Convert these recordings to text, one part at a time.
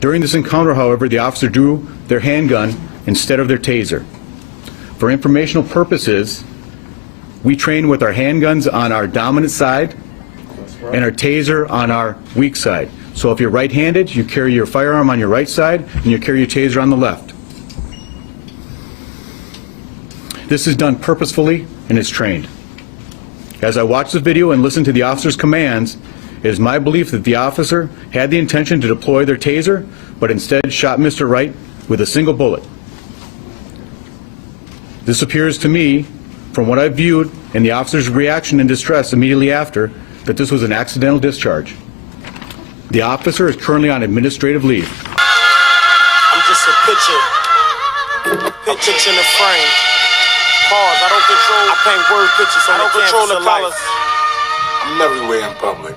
During this encounter, however, the officer drew their handgun instead of their taser. For informational purposes, we train with our handguns on our dominant side and our taser on our weak side. So if you're right-handed, you carry your firearm on your right side and you carry your taser on the left. This is done purposefully and is trained. As I watch the video and listen to the officer's commands, it is my belief that the officer had the intention to deploy their taser, but instead shot Mr. Wright with a single bullet. This appears to me, from what I've viewed and the officer's reaction and distress immediately after, that this was an accidental discharge. The officer is currently on administrative leave. I'm just a picture in the frame. Pause, I paint word pictures on the canvas of life. I'm everywhere in public.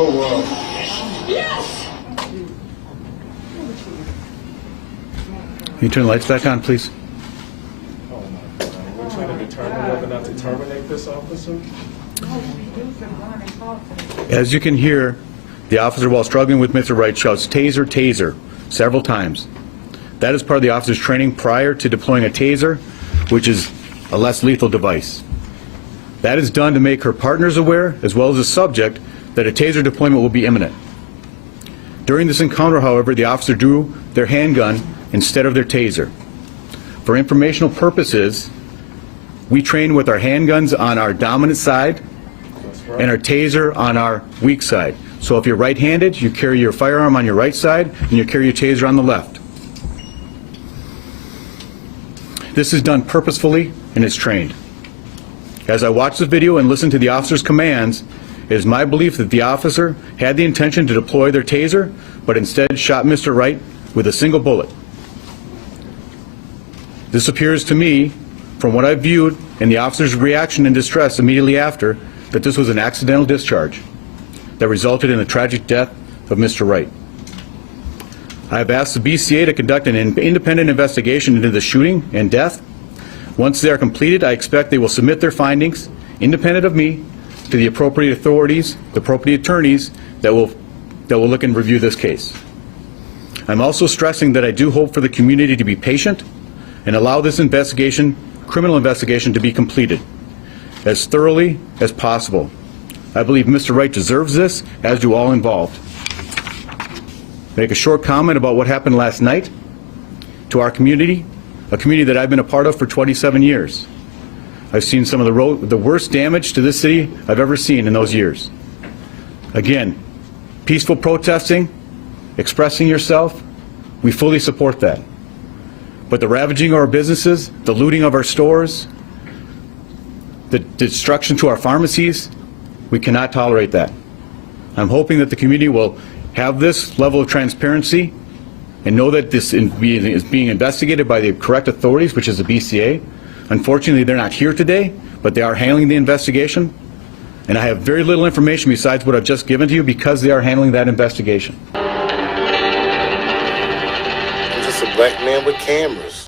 Oh, wow. Yes! Can you turn the lights back on, please? We're trying to determine whether or not to terminate this officer. As you can hear, the officer, while struggling with Mr. Wright, shouts, "Taser, taser," several times. That is part of the officer's training prior to deploying a taser, which is a less lethal device. That is done to make her partners aware, as well as the subject, that a taser deployment will be imminent. During this encounter, however, the officer drew their handgun instead of their taser. For informational purposes, we train with our handguns on our dominant side and our taser on our weak side. So if you're right-handed, you carry your firearm on your right side and you carry your taser on the left. This is done purposefully and is trained. As I watch the video and listen to the officer's commands, it is my belief that the officer had the intention to deploy their taser, but instead shot Mr. Wright with a single bullet. This appears to me, from what I've viewed and the officer's reaction and distress immediately after, that this was an accidental discharge that resulted in the tragic death of Mr. Wright. I have asked the BCA to conduct an independent investigation into the shooting and death. Once they are completed, I expect they will submit their findings, independent of me, to the appropriate authorities, the appropriate attorneys that will look and review this case. I'm also stressing that I do hope for the community to be patient and allow this investigation, criminal investigation, to be completed as thoroughly as possible. I believe Mr. Wright deserves this, as do all involved. Make a short comment about what happened last night to our community, a community that I've been a part of for 27 years. I've seen some of the worst damage to this city I've ever seen in those years. Again, peaceful protesting, expressing yourself, we fully support that. But the ravaging of our businesses, the looting of our stores, the destruction to our pharmacies, we cannot tolerate that. I'm hoping that the community will have this level of transparency and know that this is being investigated by the correct authorities, which is the BCA. Unfortunately, they're not here today, but they are handling the investigation. And I have very little information besides what I've just given to you because they are handling that investigation. I'm just a black man with cameras.